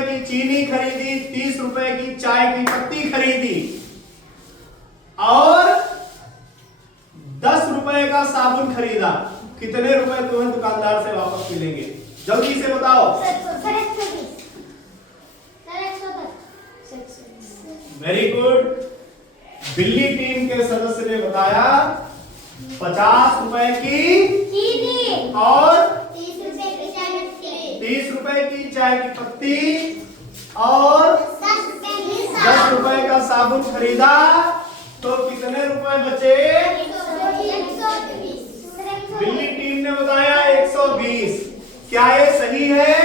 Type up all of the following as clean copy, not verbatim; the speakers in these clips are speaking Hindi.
रुपए की चीनी खरीदी, 30 रुपए की चाय की पत्ती खरीदी और 10 रुपए का साबुन खरीदा, कितने रुपए तुम्हें दुकानदार से वापस मिलेंगे? जल्दी से बताओ। Very good. बिल्ली टीम के सदस्य ने बताया 50 रुपए की चीनी और 30 रुपए की चाय की पत्ती और 10 रुपए का साबुन खरीदा, तो कितने रुपए बचे? बिल्ली टीम ने बताया 120। क्या ये सही है?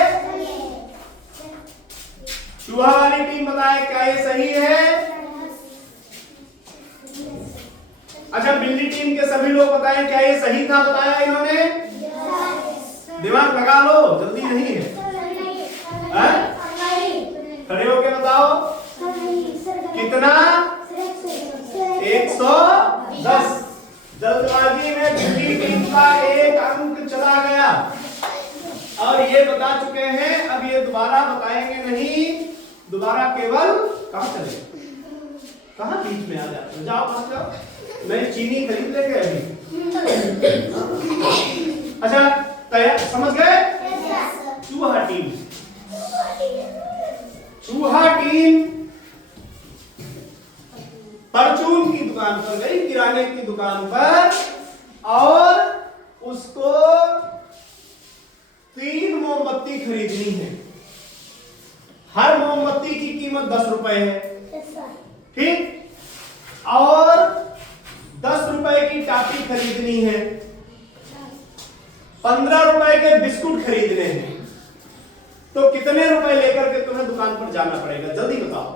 चूहा वाली टीम बताए क्या ये सही है? अच्छा, बिल्ली टीम के सभी लोग बताएं क्या ये सही था? बताया इन्होंने? दिमाग लगा लो, जल्दी नहीं है। खड़े होके बताओ कितना? 110। जल्दबाजी में बिल्ली टीम का एक अंक चला गया और ये बता चुके हैं। अब ये दोबारा बताएंगे नहीं, दोबारा केवल कहां चले, कहां बीच में आ जाते हो? जाओ पास जाओ, मैं चीनी खरीद लेंगे अभी। अच्छा, तैयार? समझ गए? चूहा टीम, चूहा टीम परचून की दुकान पर गई, किराने की दुकान पर, और उसको 3 मोमबत्ती खरीदनी है। हर मोमबत्ती की कीमत 10 रुपए है, ठीक? और 10 रुपए की टॉफी खरीदनी है, 15 रुपए के बिस्कुट खरीदने हैं। तो कितने रुपए लेकर के तुम्हें दुकान पर जाना पड़ेगा? जल्दी बताओ।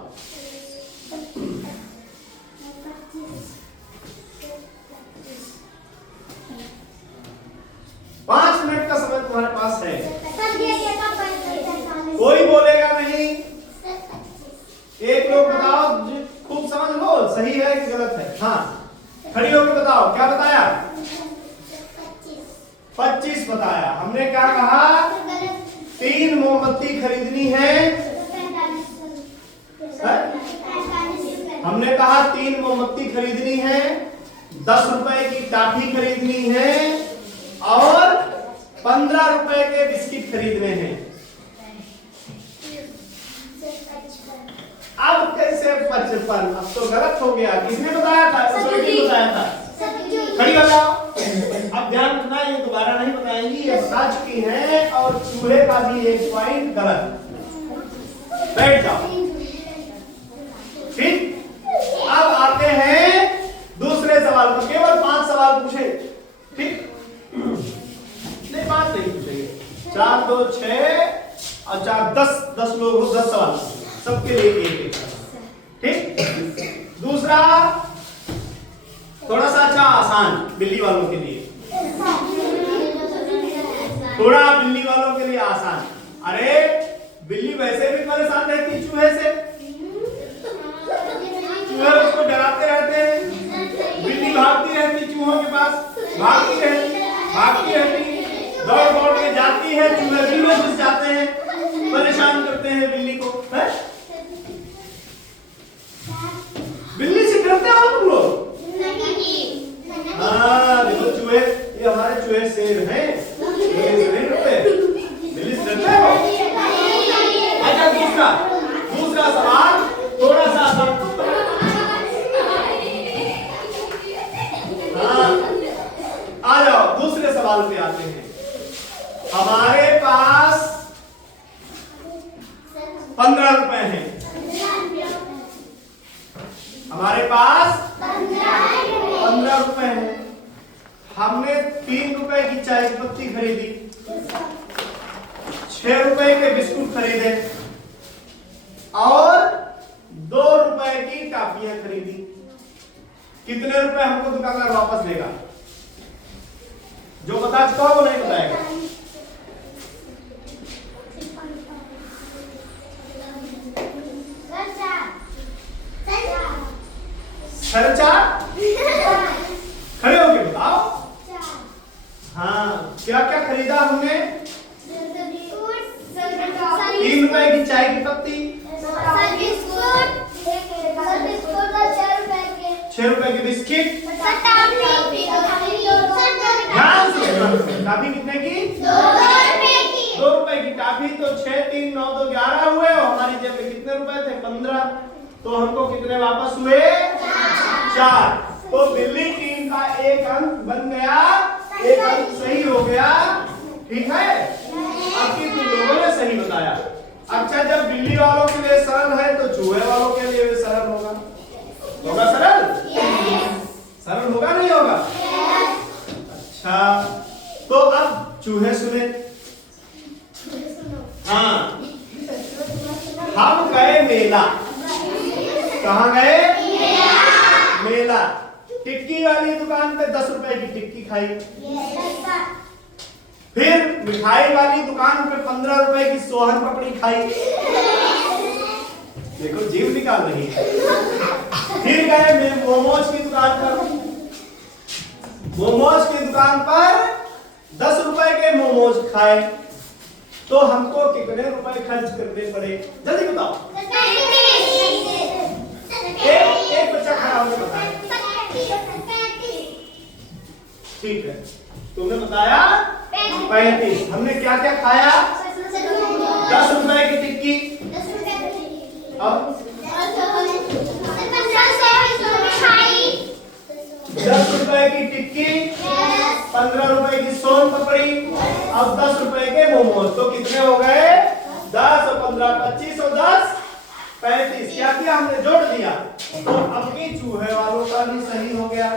5 मिनट का समय तुम्हारे पास है। कोई बोलेगा नहीं। एक लोग बताओ, खूब समझ लो, सही है कि गलत है। हाँ, खड़ी होकर बताओ, क्या बताया? 25 बताया। हमने क्या कहा? 3 मोमबत्ती खरीदनी है। हमने कहा 3 मोमबत्ती खरीदनी है, 10 रुपए की टॉफी खरीदनी है और 15 रुपए के बिस्किट खरीदने हैं। अब कैसे 55? अब तो गलत हो गया। किसने बताया था? बताया था। खड़ी हो जाओ। अब ध्यान रखना, ये दोबारा नहीं बताएंगी, ये बता चुकी हैं। और चूहे का भी 1 पॉइंट गलत। बैठ जाओ, ठीक? अब आते हैं दूसरे सवाल पर। केवल 5 सवाल पूछे, ठीक? नहीं, 5 नहीं पूछेंगे। 4 2 6 और 4 10 लोग हो, 10 सवाल सबके लिए एक, ठीक? दूसरा थोड़ा सा अच्छा आसान बिल्ली वालों के लिए, थोड़ा बिल्ली वालों के लिए आसान। अरे बिल्ली वैसे भी परेशान रहती है चूहे से, चूहे उसको डराते रहते हैं। बिल्ली भागती रहती चूहों के पास, भागती रहती, दौड़ के जाती है, चूहे बिल्ली में घुस जाते हैं, परेशान करते हैं बिल्ली को। है? बिल्ली से डरते हो तुम लोग? हाँ, देखो चूहे, ये हमारे चूहे शेर हैं, नहीं डरते, बिल्ली से डरते हो? अच्छा, दूसरा सवाल थोड़ा सा हाँ, आ जाओ, दूसरे सवाल पे आते हैं। हमारे पास 15 रुपए हैं। हमारे पास 15 रुपए हैं। हमने 3 रुपए की चाय की पत्ती खरीदी, 6 रुपए के बिस्कुट खरीदे और 2 रुपए की टॉफियां खरीदी। कितने रुपए हमको दुकानदार वापस देगा? जो बता चुका वो नहीं बताएगा। खर्चा खड़े होके बताओ। हाँ, क्या क्या खरीदा हमने? 3 रुपए की चाय की पत्ती 15, तो हमको कितने वापस हुए? 4। तो बिल्ली टीम का एक अंक बन गया, एक अंक सही हो गया। ठीक है, आपकी तुम लोगों ने सही बताया। अच्छा, जब बिल्ली वालों के लिए सरल है तो चूहे वालों के लिए भी सरल होगा। होगा सरल? सरल होगा नहीं होगा? अच्छा, तो अब चूहे सुने। हाँ, हम गए मेला। कहाँ गए? मेला। टिक्की वाली दुकान पे 10 रुपए की टिक्की खाई। फिर मिठाई वाली दुकान पे 15 रुपए की सोहन पापड़ी खाई। देखो जीव निकाल रही है। फिर गए मैं मोमोज की दुकान पर। मोमोज की दुकान पर 10 रुपए के मोमोज खाए। तो हमको कितने रुपए खर्च करने पड़े? जल्दी बताओ। एक बच्चा खड़ा होकर बताए। ठीक है, तुमने बताया 35। हमने क्या क्या खाया? 10 रुपए की टिक्की। अब 10 रुपए की टिक्की, 15 रुपए की सोन पापड़ी, अब 10 रुपए के मोमोज। तो कितने हो गए? 10 और 15 25 और 10 35। क्या किया हमने? जोड़ दिया। तो अब की चूहे वालों का भी सही हो गया।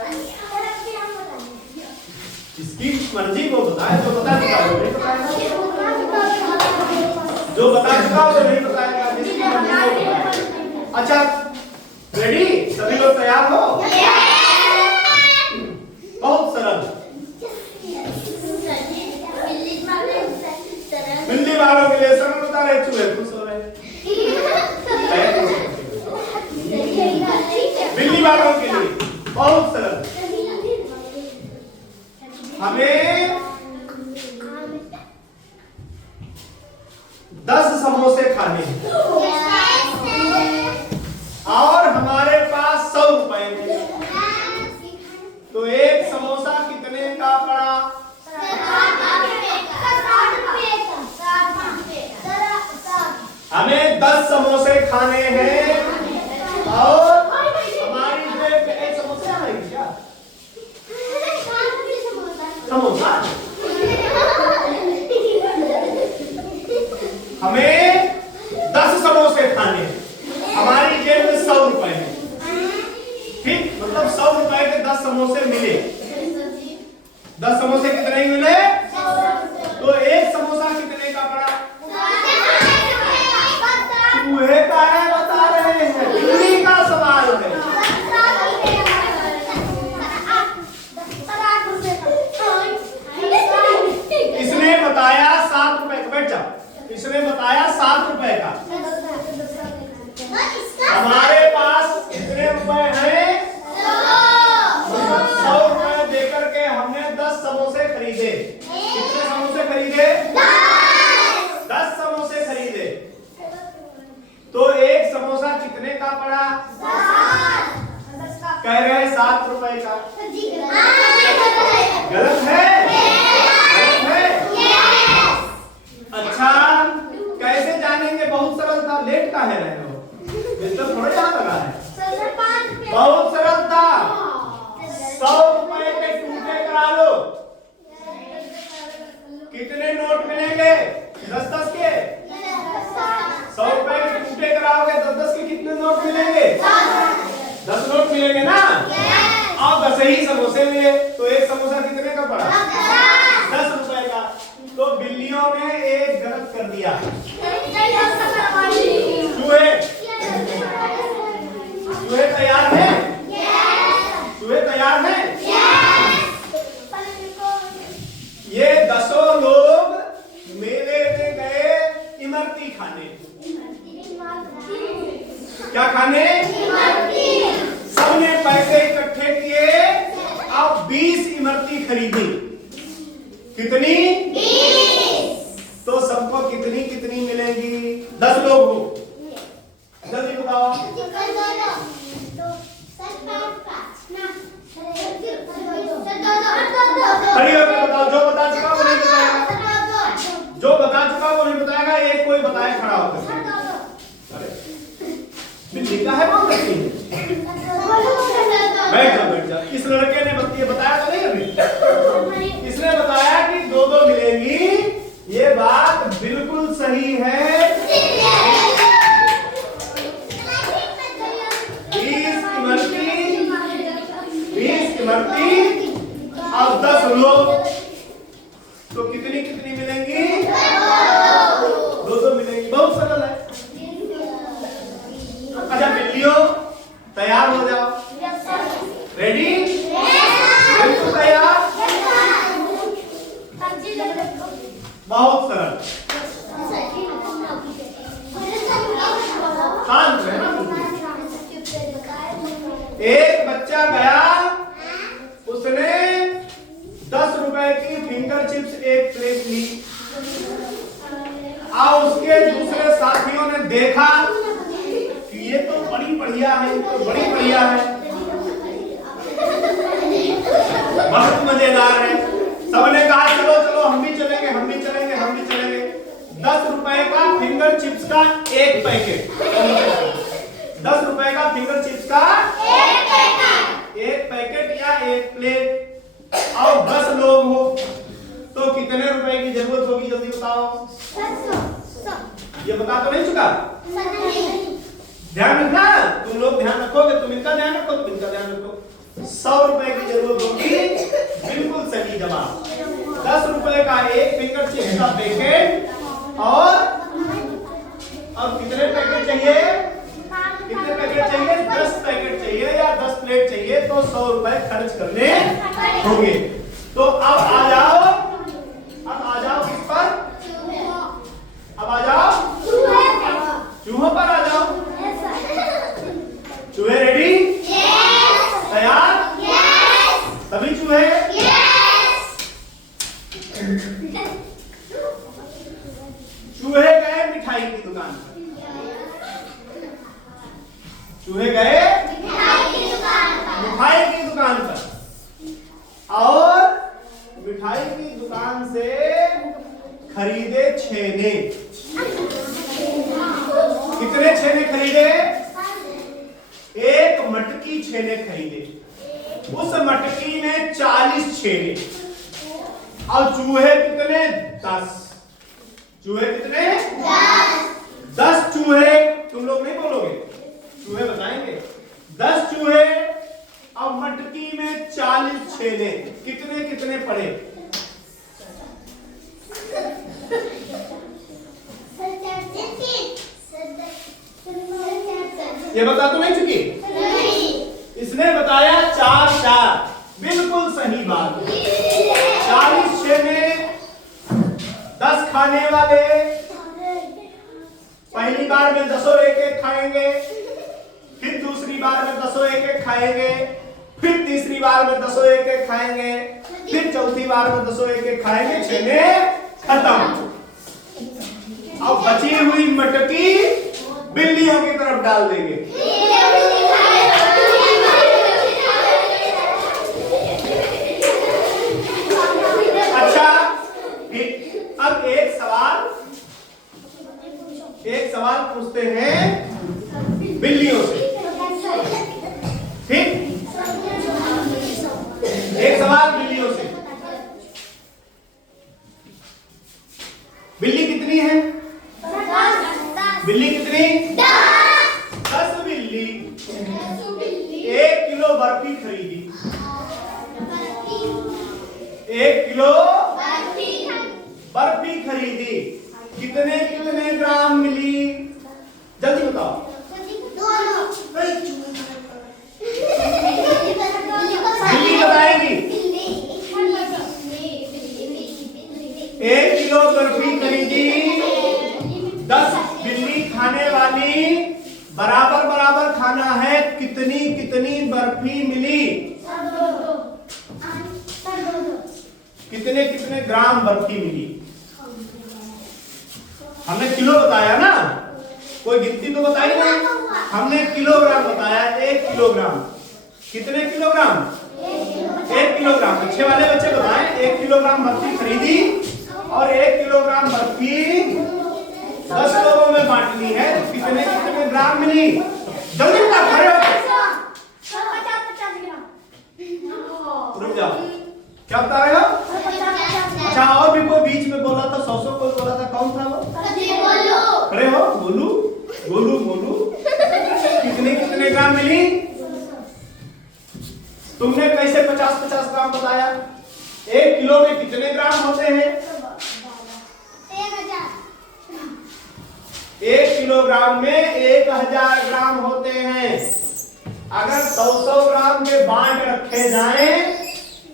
इसकी मर्जी को बताए, जो बता चुका वो नहीं बताएगा, जो बता चुका वो नहीं बताएगा, जिसकी मर्जी को बताएगा। अच्छा, रेडी? सभी लोग तैयार हो? बहुत सरल। बिल्ली वालों के लिए सरल बता रहे, चूहे खुश हो रहे। बिल्ली वालों के लिए बहुत सरल। हमें 10 समोसे खाने हैं और हमारे पास 100 रुपए हैं। तो एक समोसा कितने का पड़ा? हमें 10 समोसे खाने हैं और हमारी जेब में एक समोसा है क्या? समोसा। हमें 10 समोसे खाने हैं, हमारी जेब में 100 रुपए हैं। ठीक, मतलब 100 रुपए के 10 समोसे मिले। 10 समोसे कितने मिले? तो एक समोसा कितने का पड़ा? चूहे का है, बता रहे हैं, बिल्ली का सवाल है। इसने बताया 7 रुपए का। बैठ जाओ। इसने बताया 7 रुपए का। हमारे पास कितने रुपए हैं? 100 रुपए देकर के हमने 10 समोसे खरीदे। कितने समोसे खरीदे? 10 समोसे खरीदे। तो एक समोसा कितने का पड़ा? कह रहे हैं 7 रुपए का। गलत है? गलत है? अच्छा, कैसे जानेंगे? बहुत सरल था। लेट का है रहे हो, बिल्कुल थोड़ा यहाँ लगा है। बहुत सरल था। 100 रुपए के टूटे करा लो। कितने नोट मिलेंगे? 10-10 के। 100 रुपए के टूटे कराओगे 10-10 के कितने नोट मिलेंगे? 10 नोट मिलेंगे ना। अब 10 ही समोसे मिले, तो एक समोसा कितने का पड़ा? 10 रुपए का। तो बिल्लियों ने एक गलत कर दिया। चूहे तैयार है? चूहे तैयार है? ये 10 लोग मेले में गए इमरती खाने। क्या खाने? सबने पैसे इकट्ठे किए और 20 इमरती खरीदी। कितनी? 20। तो सबको कितनी कितनी मिलेगी? 10 लोग हो, जल्दी बताओ। खड़ी होकर बताओ। जो बता चुका वो नहीं बताएगा, जो बता चुका वो नहीं बताएगा। एक कोई बताए खड़ा होकर। लिखा है बोल सकती है? बैठ जाओ। इस लड़के ने बताया तो नहीं अभी? इसने बताया कि दो दो मिलेंगी, ये बात बिल्कुल सही है। 20 की मरती अब 10 लोग तो कितनी कितनी मिलेंगी? दो दो मिलेंगी। बहुत सरल है। अच्छा बिल्लियों तैयार हो जाओ। रेडी? बिल्कुल तैयार। बहुत सरल। शांत रहना। एक बच्चा गया, उसने 10 रुपए की फिंगर चिप्स एक प्लेट ली और उसके दूसरे साथियों ने देखा कि ये तो बड़ी बढ़िया है, ये तो बड़ी बढ़िया है, बहुत मजेदार है। सबने कहा चलो चलो हम भी चलेंगे, हम भी चलेंगे, हम भी चलेंगे। 10 रुपए का फिंगर चिप्स का एक पैकेट, 10 रुपए का फिंगर चिप्स का एक पैकेट या एक प्लेट और 10 लोग हो तो कितने रुपए की जरूरत होगी? जल्दी बताओ। ये बता तो नहीं चुका? ध्यान रखना, तुम लोग ध्यान रखोगे, तुम इनका ध्यान रखो, तुम इनका ध्यान रखो। 100 रुपए की जरूरत होगी। बिल्कुल सही जवाब। 10 रुपए का एक फिंगर चिप्स का पैकेट और कितने पैकेट चाहिए? कितने पैकेट चाहिए? 10 पैकेट चाहिए या 10 प्लेट चाहिए तो 100 रुपए खर्च करने होंगे। तो अब आ जाओ किस पर? अब आ जाओ चूहों पर आ जाओ। चूहे रेडी? तैयार? सभी चूहे? चूहे गए मिठाई की दुकान पर। चूहे गए मिठाई की दुकान पर और मिठाई की दुकान से खरीदे छेने। कितने छेने खरीदे? एक मटकी छेने खरीदे। उस मटकी में 40 छेने और चूहे कितने? 10। चूहे कितने? 10 चूहे। तुम लोग नहीं बोलोगे, चूहे बताएंगे। 10 चूहे और मटकी में 40 छेने, कितने कितने पड़े? ये बता तो नहीं चुकी? इसने बताया 4-4। बिल्कुल सही बात। 40 छेने, 10 खाने वाले पहली बार में 10 एक-एक खाएंगे, फिर दूसरी बार में 10 एक-एक खाएंगे, फिर तीसरी बार में 10 एक-एक खाएंगे, फिर चौथी बार में 10 एक-एक खाएंगे। छेने खत्म। अब बची हुई मटकी बिल्लियों की तरफ डाल देंगे। अच्छा, अब एक सवाल पूछते हैं बिल्लियों से। ठीक? एक सवाल बिल्लियों से। बिल्ली कितनी है? बिल्ली कितनी? 10 बिल्ली 1 किलो बर्फी खरीदी। 1 किलो बर्फी खरीदी, कितने कितने ग्राम मिली? जल्दी बताओ। बिल्ली बताएगी। 1 किलो बर्फी खरीदी, 10 बिल्ली खाने वाली, बराबर बराबर खाना है, कितनी कितनी बर्फी मिली? कितने कितने ग्राम बर्फी मिली? हमने किलो बताया ना, कोई गिनती तो बताई नहीं, हमने किलोग्राम बताया। 1 किलोग्राम। कितने किलोग्राम? 1 किलोग्राम। अच्छे वाले बच्चे बताएं। 1 किलोग्राम बर्फी खरीदी और 1 किलोग्राम बर्फी 10 लोगों में बांटनी है तो कितने कितने ग्राम मिली? जल्दी बता, खड़े हो। 50 ग्राम। रुक जाओ, क्या बता रहे हो? अच्छा, और भी कोई बीच में बोला था, 100 कोई बोला था, कौन था वो? खड़े हो, गोलू गोलू गोलू। कितने कितने ग्राम मिली? तुमने कैसे 50-50 ग्राम बताया? 1 किलो में कितने ग्राम होते हैं? 1 किलोग्राम में 1000 ग्राम होते हैं। अगर 100 ग्राम के बांट रखे जाएं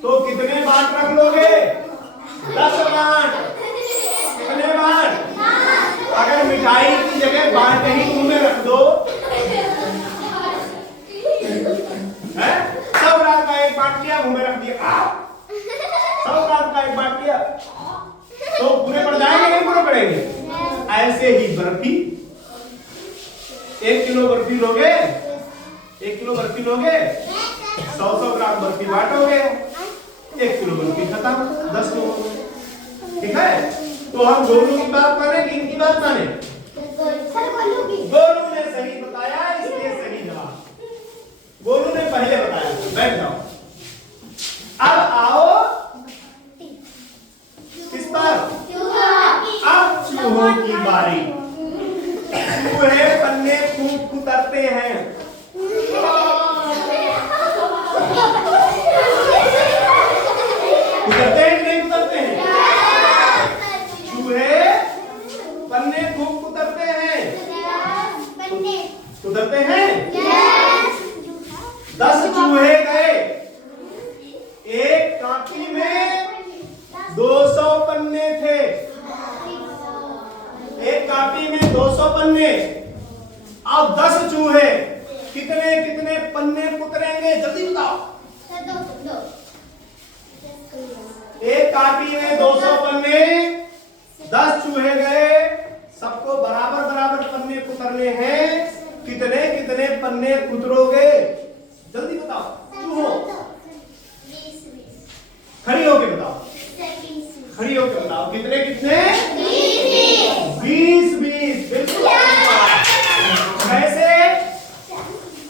तो कितने बांट रख लोगे? 10 बांट। कितने बांट? अगर मिठाई की जगह बांट ही मुंह में रख दो, है? 100 ग्राम का एक बांट लिया, मुंह में रख दिया, 100 ग्राम का एक बांट लिया, तो पूरे पड़ जाएंगे, नहीं पूरे पड़ेंगे? ऐसे ही बर्फी, 1 किलो बर्फी लोगे, 1 किलो बर्फी लोगे, 100 ग्राम बर्फी बांटोगे, 1 किलो बर्फी खत्म, 10 लोगों। ठीक है? तो हम गोलू की बात माने कि इनकी बात माने? गोलू ने सही बताया, इसलिए सही जवाब। गोलू ने पहले बताया। बैठ जाओ। अब आओ किस पर? अब चूहों की बारी। चूहे पन्ने कुतरते हैं। कुतरते हैं कि नहीं कुतरते हैं? चूहे पन्ने खूब कुतरते हैं। कुतरते हैं? 10 चूहे गए, एक कांपी में 200 पन्ने थे। एक कापी में 200 पन्ने। अब 10 चूहे कितने कितने पन्ने कुतरेंगे? जल्दी बताओ। एक कापी में 200 पन्ने, 10 चूहे गए, सबको बराबर बराबर पन्ने कुतरने हैं। कितने कितने पन्ने कुतरोगे? जल्दी बताओ। चूहों, खड़ी होके बताओ, खड़ी होके बताओ। कितने कितने? 20 बिल्कुल। कैसे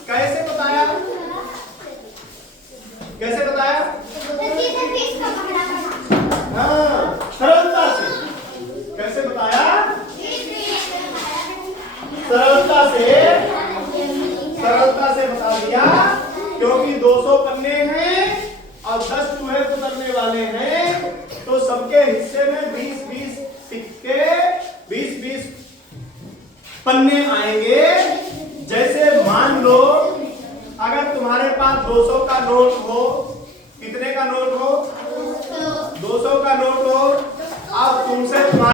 कैसे बताया? कैसे बताया? हाँ, सरलता से। कैसे बताया? सरलता से बता दिया, क्योंकि 200 पन्ने हैं और 10 चूहे कुतरने वाले हैं, तो सबके हिस्से में 20-20 सिक्के, 20-20 पन्ने आएंगे। जैसे मान लो अगर तुम्हारे पास 200 का नोट हो